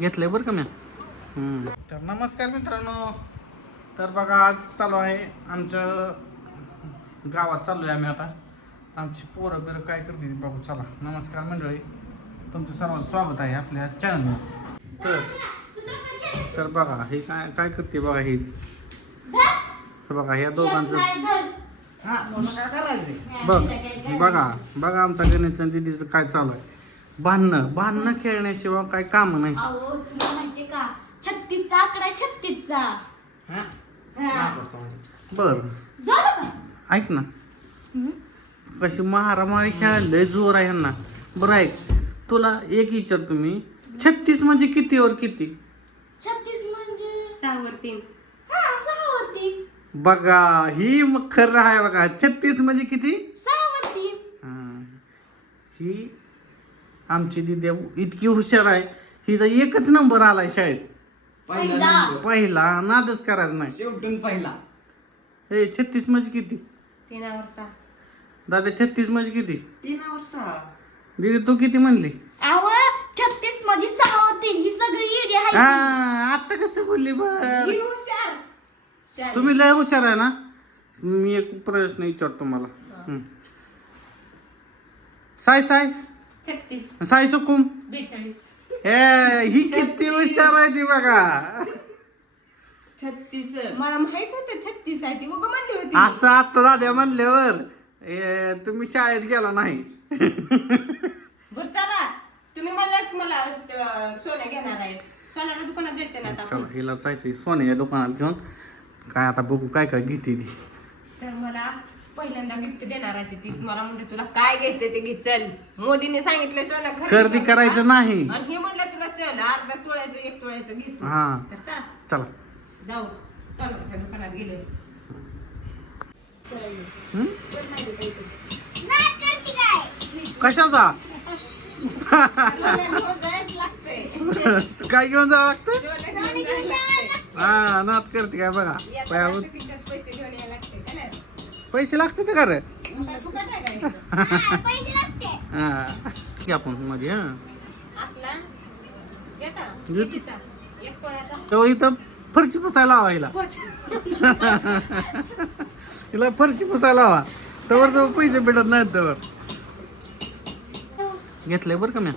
घेतलंय बरं का मी. तर नमस्कार मित्रांनो. तर बघा आज चालू आहे आमचं गावात चाललो आहे आम्ही आता. आमची पोरं बिरं काय करते बघू. चला नमस्कार मंडळी, तुमचं सर्वांचं स्वागत आहे आपल्या चॅनलवर. तर बघा हे काय काय करते बघा हे. बघा ह्या दोघांचं बघा बघा आमचा गणेश आणि दीदीचं काय चालू आहे. भांडणं खेळण्याशिवाय काय काम नाही. का 36चा आकडा 36चा. बर झालं का? ऐक ना, कशी मारामारी खेळायला लय जोर आहे ह्यांना. बरं ऐक, तुला एक विचारतो मी, 36 म्हणजे कितीवर किती? 36 म्हणजे 6 वर 3. हा 6 वर 3. बघा ही मग खरं आहे बघा. 36 म्हणजे किती? 6 वर 3. ही आमची दिदी इतकी हुशार आहे, हिचा एकच नंबर आलाय शाळेत. पहिला नादच करायचा नाही. शेवटून पहिला. 36 म्हणजे किती? 3 वर 6. दादा 36 म्हणजे किती? 3 वर 6. दीदी तू किती म्हणली? आव 36 म्हणजे 6 वर 3. ही सगळी येडी आहे. आता कसं बोलली बर. ही हुशार. तुम्ही लय हुशार आहे ना. मी एक प्रश्न विचारतो मला. साय 36 साय सुकुम 42. ही किती हुशार आहे ती बघा. 36. मला माहित होतं 36 आहे ती. बघ म्हणली होती. असं आता दाद्या म्हणल्यावर तुम्ही शाळेत गेला नाही. बरं चला, तुम्ही म्हणलात मला सोनं घेणार आहे. सोन्याच्या दुकानात जायचं ना आता. चला हिला जायचं सोन्याच्या दुकानात घेऊन. काय आता बघू काय काय घेते ती. तर मला पहिल्यांदा गिफ्ट देणार आहे ती. मला म्हणते तुला काय घ्यायचंय ते घे, चल. मोदीने सांगितलंय सोनं खरेदी करायचं नाही. आणि हे म्हणलं तुला चल अर्धा तोळ्याचं 1 तोळ्याचं घेतो. हा. तर चल चला जाऊ सोन्याच्या दुकानात गेले. कशाचा सोनं घेऊन जायचं लागतंय. काय घेऊन जावं लागतं? सोनं घेऊन जायचं लागतंय. हा नात करते काय बघा. याचं खिशात पैसे घेऊन यायला लागते का नाही? पैसे लागते का रे? मग काय फुकट आहे का हे? हा घे आपण मध्ये. हा असला घेता कितीचा? 1 तोळ्याचा. तेव्हा इथं फरशी पुसायला हवा हिला. हिला फरशी पुसायला हवा. तवर जवळ पैसे भेटत नाहीत तवर. घेतलंय बरं का मी.